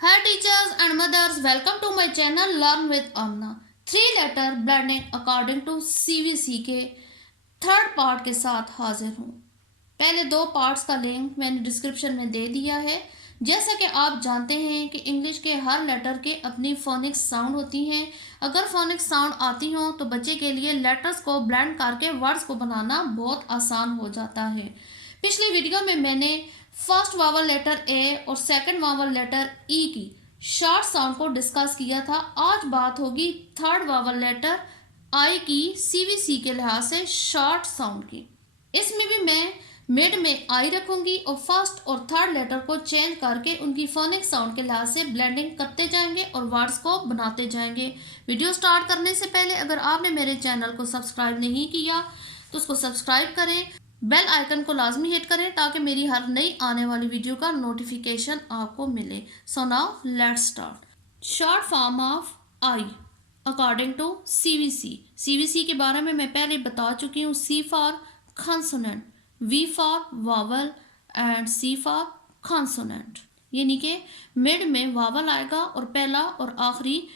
Hi teachers and mothers, welcome to my channel Learn with Amna. 3 letter blending according to CVC के third part के साथ हाजिर हूँ। पहले 2 पार्ट्स का लिंक मैंने डिस्क्रिप्शन में दे दिया है। जैसा कि आप जानते हैं कि इंग्लिश के हर लेटर के अपनी फोनिक्स साउंड होती हैं। अगर फोनिक्स साउंड आती हो तो बच्चे के लिए लेटर्स को ब्लेंड करके वर्ड्स को बनाना बहुत आसान हो जाता है। पिछली वीडियो में मैंने फर्स्ट वावल लेटर ए और सेकंड वावल लेटर ई की शॉर्ट साउंड को डिस्कस किया था। आज बात होगी थर्ड वावल लेटर आई की सीवीसी के लिहाज से शॉर्ट साउंड की। इसमें भी मैं मिड में आई रखूंगी और फर्स्ट और थर्ड लेटर को चेंज करके उनकी फोनिक साउंड के लिहाज से ब्लेंडिंग करते जाएंगे और वर्ड्स को बनाते जाएंगे। वीडियो स्टार्ट करने से पहले अगर आपने मेरे चैनल को सब्सक्राइब नहीं किया तो उसको सब्सक्राइब करें, बेल आइकन को लाजमी हिट करें ताकि मेरी हर नई आने वाली वीडियो का नोटिफिकेशन आपको मिले। So now let's start. Short form of I according to CVC. CVC के बारे में मैं पहले बता चुकी हूँ। C for consonant, V for vowel and C for consonant. यानी कि मिड में वावल आएगा और पहला और आखिरी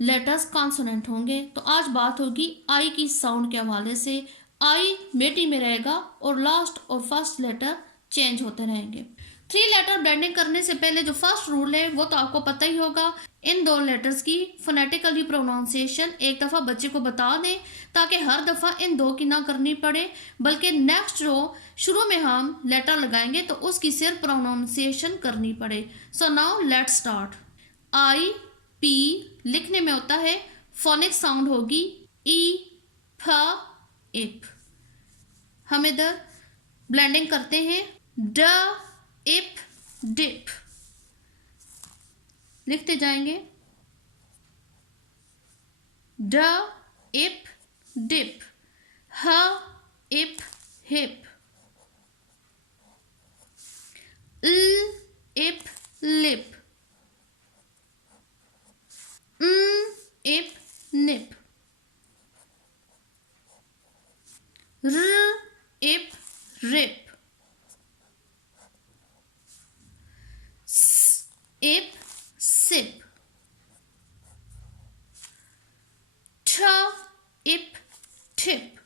लेटर्स कॉन्सोनेंट होंगे। तो आज बात होगी आई की साउंड के हवाले से। आई मिड में रहेगा और लास्ट और फर्स्ट लेटर चेंज होते रहेंगे। 3 लेटर ब्लेंडिंग करने से पहले जो फर्स्ट रूल है वो तो आपको पता ही होगा। इन 2 लेटर्स की फोनेटिकली प्रोनाउंसिएशन एक दफ़ा बच्चे को बता दें ताकि हर दफ़ा इन 2 की ना करनी पड़े, बल्कि नेक्स्ट जो शुरू में हम लेटर लगाएंगे तो उसकी सिर्फ प्रोनाउंसिएशन करनी पड़े। सो now let's start. I P लिखने में होता है, फोनिक साउंड होगी ई फ इप। हम इधर ब्लेंडिंग करते हैं। ड इप डिप लिखते जाएंगे। ड इप डिप, ह इप हिप, ल इप लिप, इप निप, र इप रिप, स इप सिप, ठ इप ठिप,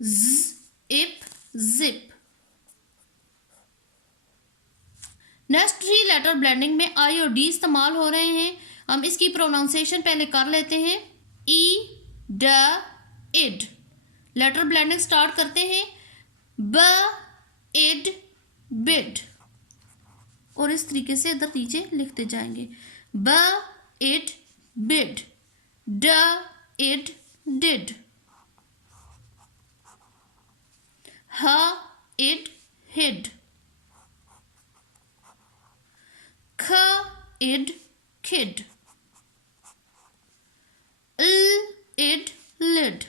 ज इप जिप। नेक्स्ट 3 लेटर ब्लेंडिंग में आई और डी इस्तेमाल हो रहे हैं। हम इसकी प्रोनाउंसिएशन पहले कर लेते हैं। ई ड इड। लेटर ब्लेंडिंग स्टार्ट करते हैं। ब इड बिड और इस तरीके से इधर नीचे लिखते जाएंगे। ब इड बिड, ड इड डिड, ह इड हिड, ख इड किड, ल id lid,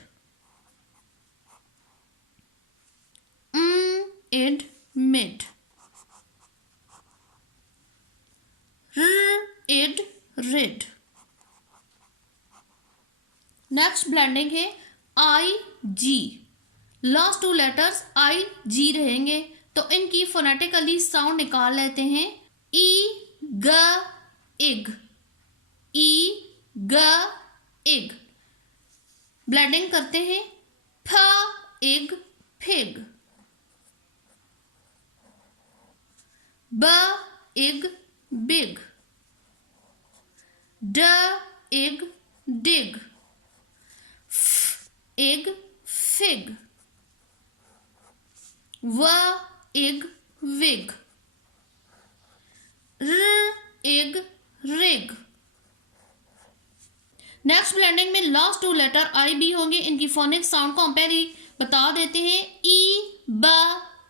id mid, r id rid. Next blending है आई जी। लास्ट 2 लेटर्स आई जी रहेंगे तो इनकी फोनेटिकली साउंड निकाल लेते हैं। ई ग इग, ई ग इग। ब्लेंडिंग करते हैं। फ इग फिग, ब इग बिग, ड इग डिग, फ इग फिग, व इग विग, र इग रिग। नेक्स्ट ब्लेंडिंग में लास्ट 2 लेटर आई बी होंगे। इनकी फोनिक साउंड को हम पहले ही बता देते हैं। ई ब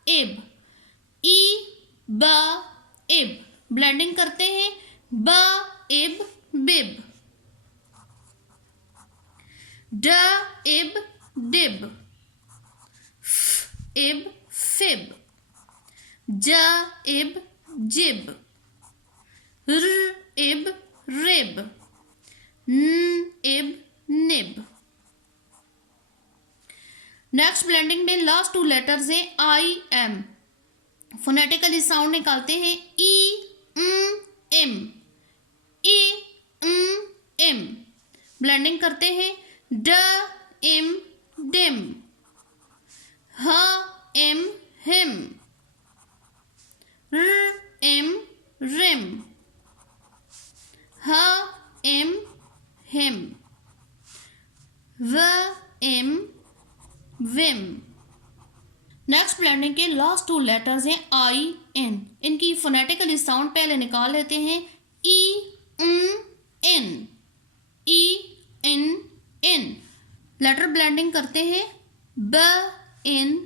इब, ई ब इब। ब्लेंडिंग करते हैं। ब इब बिब, ड इब डिब, फ इब फिब, ज इब जिब, र इब रिब, n इब निब। नेक्स्ट ब्लेंडिंग में लास्ट टू लेटर्स हैं आई एम। फोनेटिकली साउंड निकालते हैं एम, एम। ब्लेंडिंग करते हैं ड एम डिम, ह एम हिम, र एम रिम, ह एम हिम, व एम विम। नेक्स्ट ब्लेंडिंग के लास्ट टू लेटर्स हैं आई एन। इनकी फोनेटिकली साउंड पहले निकाल लेते हैं एन, इन। लेटर ब्लेंडिंग करते हैं ब इन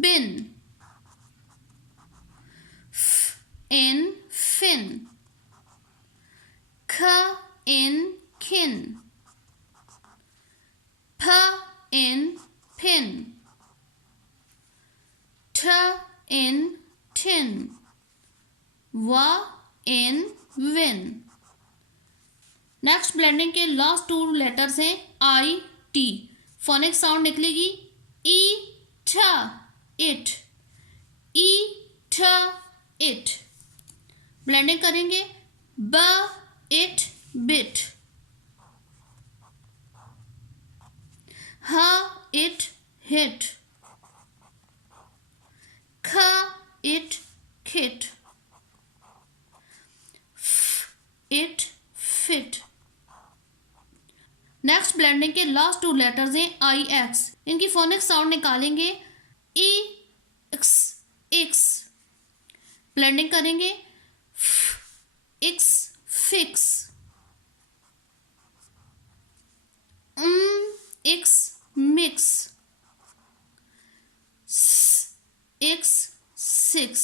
बिन, फ इन फिन, ख इन खिन, फ इन फिन, ठ इन ठिन, व इन विन। नेक्स्ट ब्लेंडिंग के लास्ट टू लेटर्स हैं आई टी। फोनिक साउंड निकलेगी ई ठ इट, ई ठ इट। ब्लेंडिंग करेंगे ब इट बिट, ह इट हिट, ख इट खिट, फ इट फिट। नेक्स्ट ब्लेंडिंग के लास्ट टू लेटर्स हैं आई एक्स। इनकी फोनिक साउंड निकालेंगे ई एक्स, एक्स। ब्लेंडिंग करेंगे x fix, x mix, x six.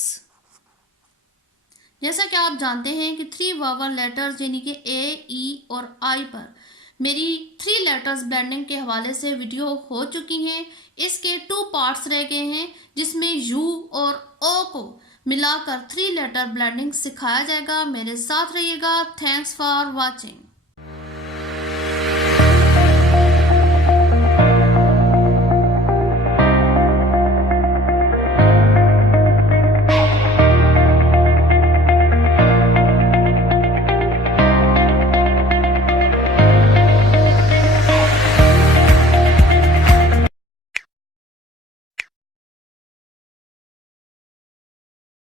जैसा कि आप जानते हैं कि 3 वावल लेटर्स यानी कि ए, ई और आई पर मेरी 3 लेटर्स ब्लेंडिंग के हवाले से वीडियो हो चुकी हैं। इसके 2 पार्ट्स रह गए हैं जिसमें यू और ओ को मिलाकर 3 लेटर ब्लेंडिंग सिखाया जाएगा। मेरे साथ रहिएगा। Thanks for watching.